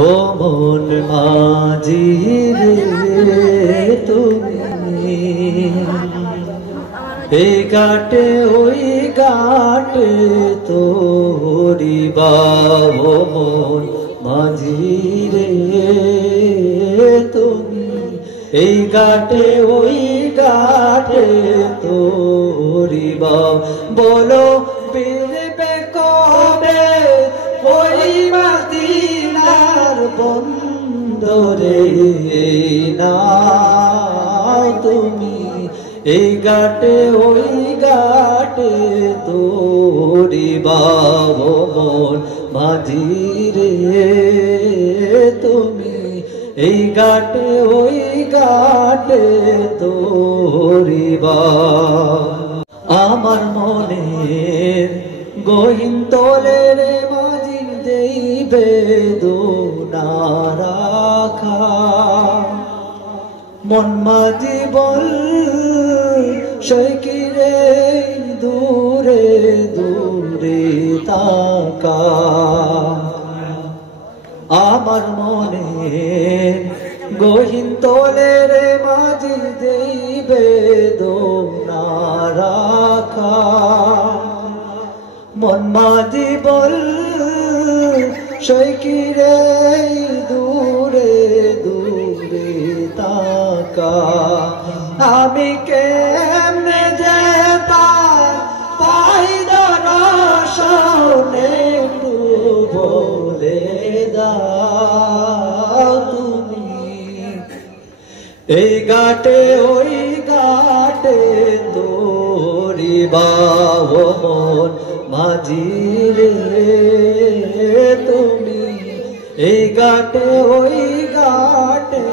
ও মন মাঝি রে তুমি এই ঘাটে ওই ঘাটে তোরি বাবু মন মাঝি রে তুমি এই ঘাটে ওই ঘাটে তোরি বাবু বলো ফিরবে কবে ওই মদিনার বন্দরে না তুমি এই ঘাটে ওই ঘাটে তোরি বাবু মন মাঝি রে তুমি এই ঘাটে ওই ঘাটে তোরি বাবু আমার মনের গহীন তলে রে মাঝি দেইবে দোনা রাখা মন মাঝি বল সৈকি রে দূরে দূরে তাকা আমার মনে গহীন তলে রে মাঝি দেইবে দোনা রাখা মন মাঝি বল সৈকি রে দূরে দূরে তাকা আমি কেমনে যেতাম পাই দর্শনে একটু বলে দাও তুমি এই ঘাটে ওই ঘাটে তোরি বাবু মন মাঝি রে তুমি এই ঘাটে ওই ঘাটে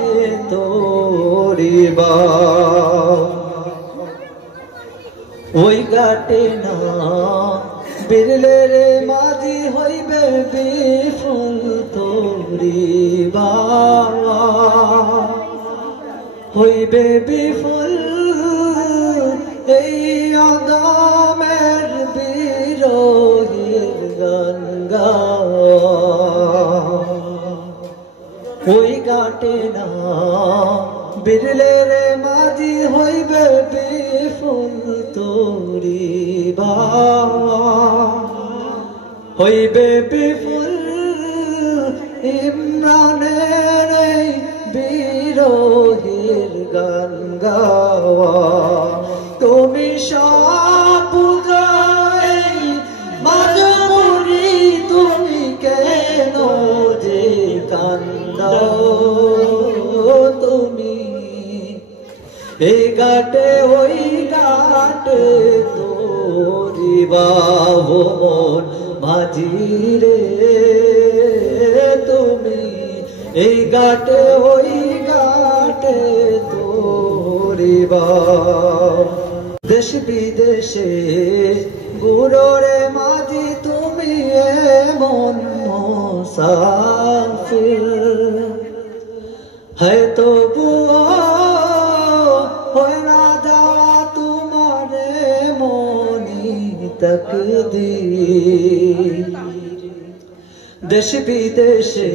তোরি বাবু ওই ঘাটে না বিরলে রে মাঝি হইবে বিফল তোরি বাবা হইবে বিফল এই আদমের বিরোহীর গান ওই ঘাটে না বিরলে রে মাঝি হইবে বিফল তোরি বাবা হইবে বিফল ইমরানের এই বিরোহীর গান গাওয়া তুমি সব মাজবুরি তুমি কেন যে কান্দাও তুমি এই ঘাটে ওই ঘাটে তোরি বাবু মন মাঝি রে তুমি এই ঘাটে ওই ঘাটে তোরি বাবু দেশ বিদেশে গুরুরে মাঝি তুমি এমন মুসাফির है तो হয় না যাওয়া তোমারে মনি তকদীর দেশ বিদেশে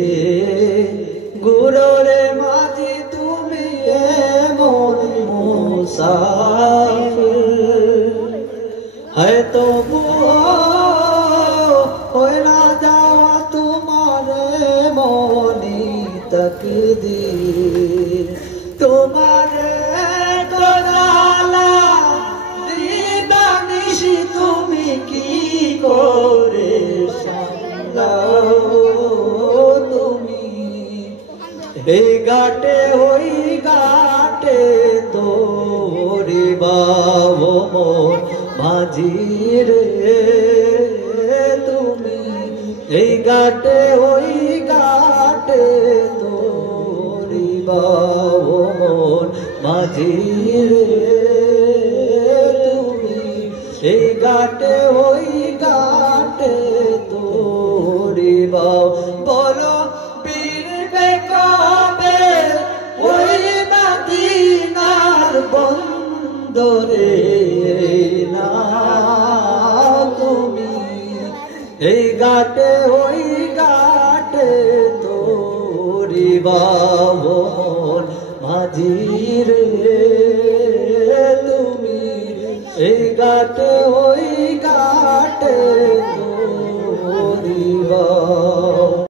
গুরুরে মাঝি তুমি এমন মুসাফির है तो হয় না যাওয়া তোমারে মনি তকদীর তোমারে গলালা দিদানিশি তুমি কি করে সামলাও তুমি এই ঘাটে ওই ঘাটে তোরি বাবু মন মাঝি রে তুমি এই ঘাটে ওই ঘাটে তোরি বাবু মন মাঝি রে তুমি এই ঘাটে ওই ঘাটে তোরি বাবু বলো ফিরবে কবে ওই মদিনার বন্দরে না তুমি এই ঘাটে ওই ঘাটে তো বামন মাঝি রে তুমি এই ঘাটে